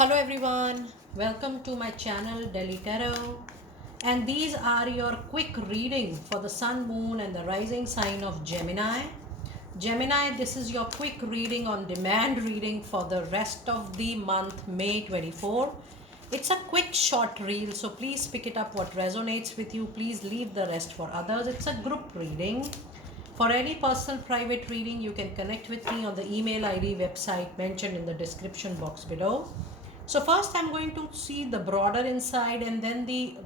Hello everyone, welcome to my channel Delhi Tarot, and these are your quick reading for the sun, moon and the rising sign of Gemini. Gemini, this is your quick reading on demand reading for the rest of the month May 24. It's a quick short reel, so please pick it up what resonates with you. Please leave the rest for others. It's a group reading. For any personal private reading, you can connect with me on the email ID website mentioned in the description box below. So first I'm going to see the broader insight and then the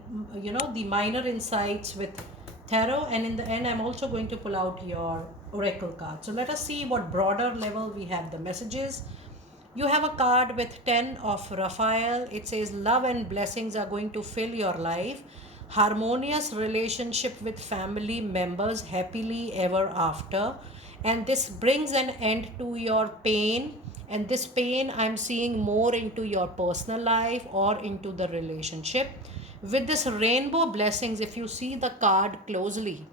minor insights with tarot, and in the end I'm also going to pull out your oracle card. So let us see what broader level we have the messages. You have a card with 10 of Raphael. It says love and blessings are going to fill your life. Harmonious relationship with family members happily ever after. And this brings an end to your pain. And this pain I'm seeing more into your personal life or into the relationship. With this rainbow blessings, if you see the card closely,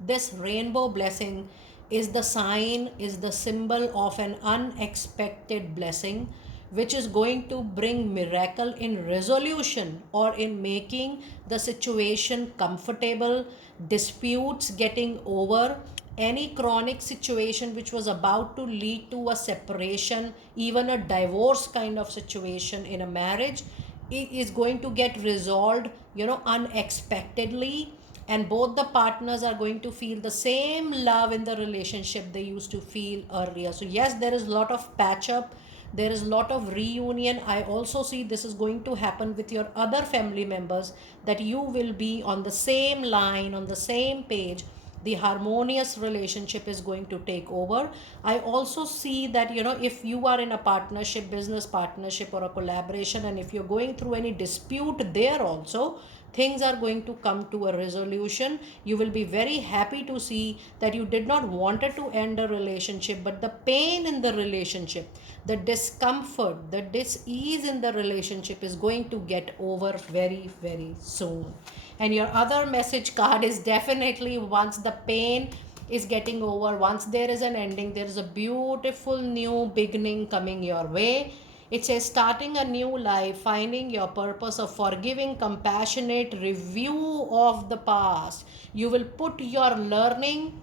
this rainbow blessing is the sign, is the symbol of an unexpected blessing, which is going to bring miracle in resolution or in making the situation comfortable, disputes getting over, any chronic situation which was about to lead to a separation, even a divorce kind of situation in a marriage, it is going to get resolved, unexpectedly, and both the partners are going to feel the same love in the relationship they used to feel earlier. So yes, there is a lot of patch up, there is a lot of reunion. I also see this is going to happen with your other family members, that you will be on the same line, on the same page. The harmonious relationship is going to take over. I also see that, if you are in a partnership, business partnership or a collaboration, and if you're going through any dispute there also, things are going to come to a resolution. You will be very happy to see that you did not wanted to end a relationship, but the pain in the relationship, the discomfort, the dis-ease in the relationship is going to get over very, very soon. And your other message card is definitely, once the pain is getting over, once there is an ending, there is a beautiful new beginning coming your way. It says starting a new life, finding your purpose, of forgiving, compassionate review of the past. You will put your learning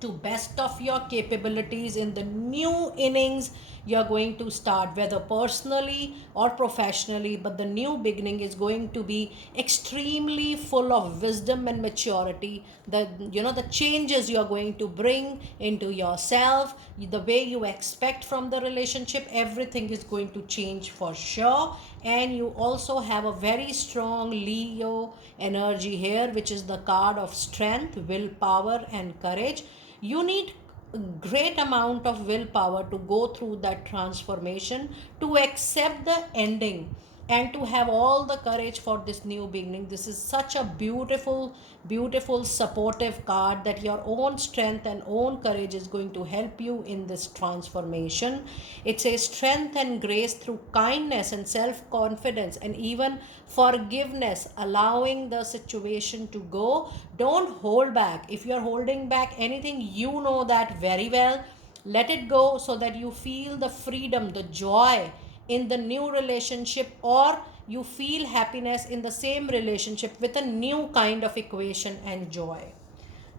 to best of your capabilities in the new innings you're going to start, whether personally or professionally, but the new beginning is going to be extremely full of wisdom and maturity. The changes you're going to bring into yourself, the way you expect from the relationship, everything is going to change for sure. And you also have a very strong Leo energy here, which is the card of strength, willpower and courage. You need a great amount of willpower to go through that transformation, to accept the ending, and to have all the courage for this new beginning. This is such a beautiful, beautiful supportive card, that your own strength and own courage is going to help you in this transformation. It says strength and grace through kindness and self confidence and even forgiveness, allowing the situation to go. Don't hold back. If you're holding back anything, you know that very well. Let it go, so that you feel the freedom, the joy in the new relationship, or you feel happiness in the same relationship with a new kind of equation and joy.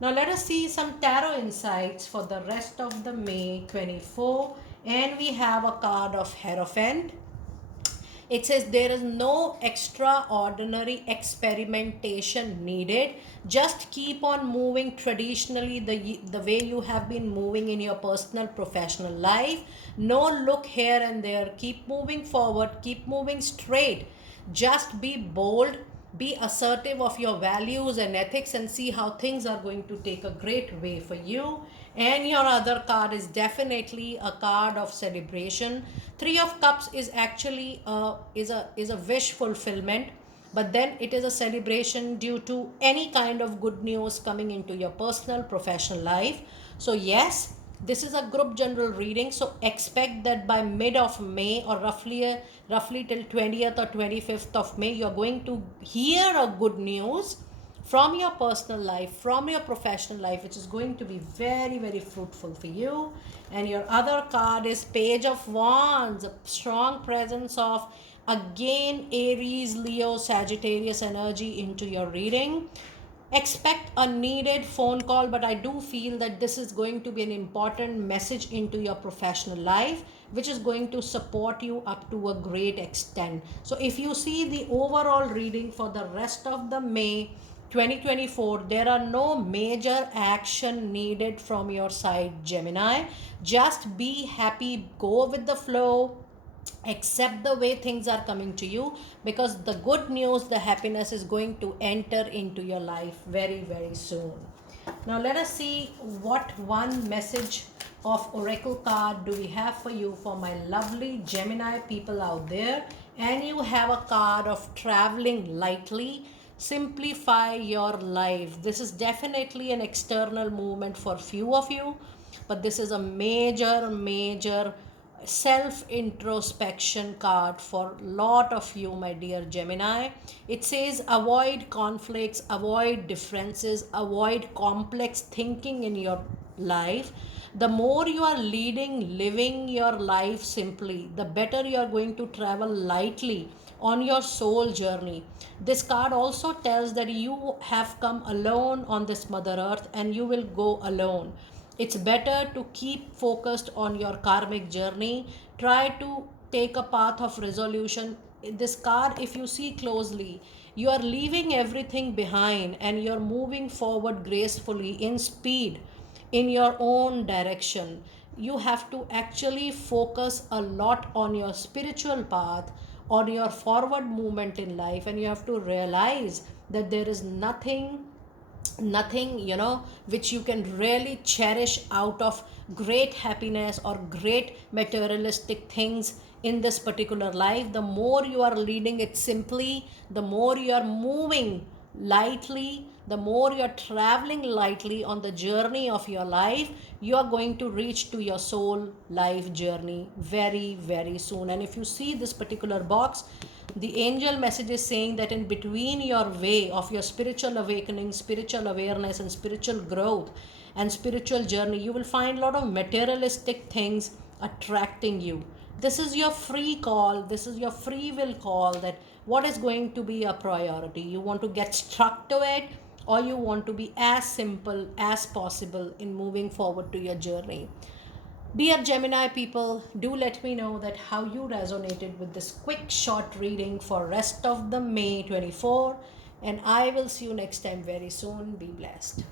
Now let us see some tarot insights for the rest of the May 24, and we have a card of Hierophant. It says there is no extraordinary experimentation needed. Just keep on moving traditionally, the way you have been moving in your personal professional life. No look here and there. Keep moving forward. Keep moving straight. Just be bold. Be assertive of your values and ethics, and see how things are going to take a great way for you. And your other card is definitely a card of celebration. Three of Cups is actually is a wish fulfillment, but then it is a celebration due to any kind of good news coming into your personal professional life. So yes, this is a group general reading, so expect that by mid of May, or roughly till 20th or 25th of May, you're going to hear a good news from your personal life, from your professional life, which is going to be very, very fruitful for you. And your other card is Page of Wands, a strong presence of again Aries, Leo, Sagittarius energy into your reading. Expect a needed phone call, but I do feel that this is going to be an important message into your professional life, which is going to support you up to a great extent. So if you see the overall reading for the rest of the May 2024, there are no major action needed from your side, Gemini. Just be happy, go with the flow, accept the way things are coming to you, because the good news, the happiness is going to enter into your life very, very soon. Now let us see what one message of oracle card do we have for you, for my lovely Gemini people out there. And you have a card of traveling lightly, simplify your life. This is definitely an external movement for few of you, but this is a major self introspection card for lot of you, my dear Gemini. It says avoid conflicts, avoid differences, avoid complex thinking in your life. The more you are living your life simply, the better you are going to travel lightly on your soul journey. This card also tells that you have come alone on this mother earth and you will go alone. It's better to keep focused on your karmic journey. Try to take a path of resolution. This card, if you see closely, you are leaving everything behind and you're moving forward gracefully in speed in your own direction. You have to actually focus a lot on your spiritual path, on your forward movement in life, and you have to realize that there is nothing which you can really cherish out of great happiness or great materialistic things in this particular life. The more you are leading it simply, the more you are moving lightly, the more you are traveling lightly on the journey of your life, you are going to reach to your soul life journey very, very soon. And if you see this particular box, the angel message is saying that in between your way of your spiritual awakening, spiritual awareness, and spiritual growth and spiritual journey, you will find a lot of materialistic things attracting you. This is your free call, this is your free will call, that what is going to be a priority. You want to get stuck to it, or you want to be as simple as possible in moving forward to your journey. Dear Gemini people, do let me know that how you resonated with this quick short reading for rest of the May 24, and I will see you next time very soon. Be blessed.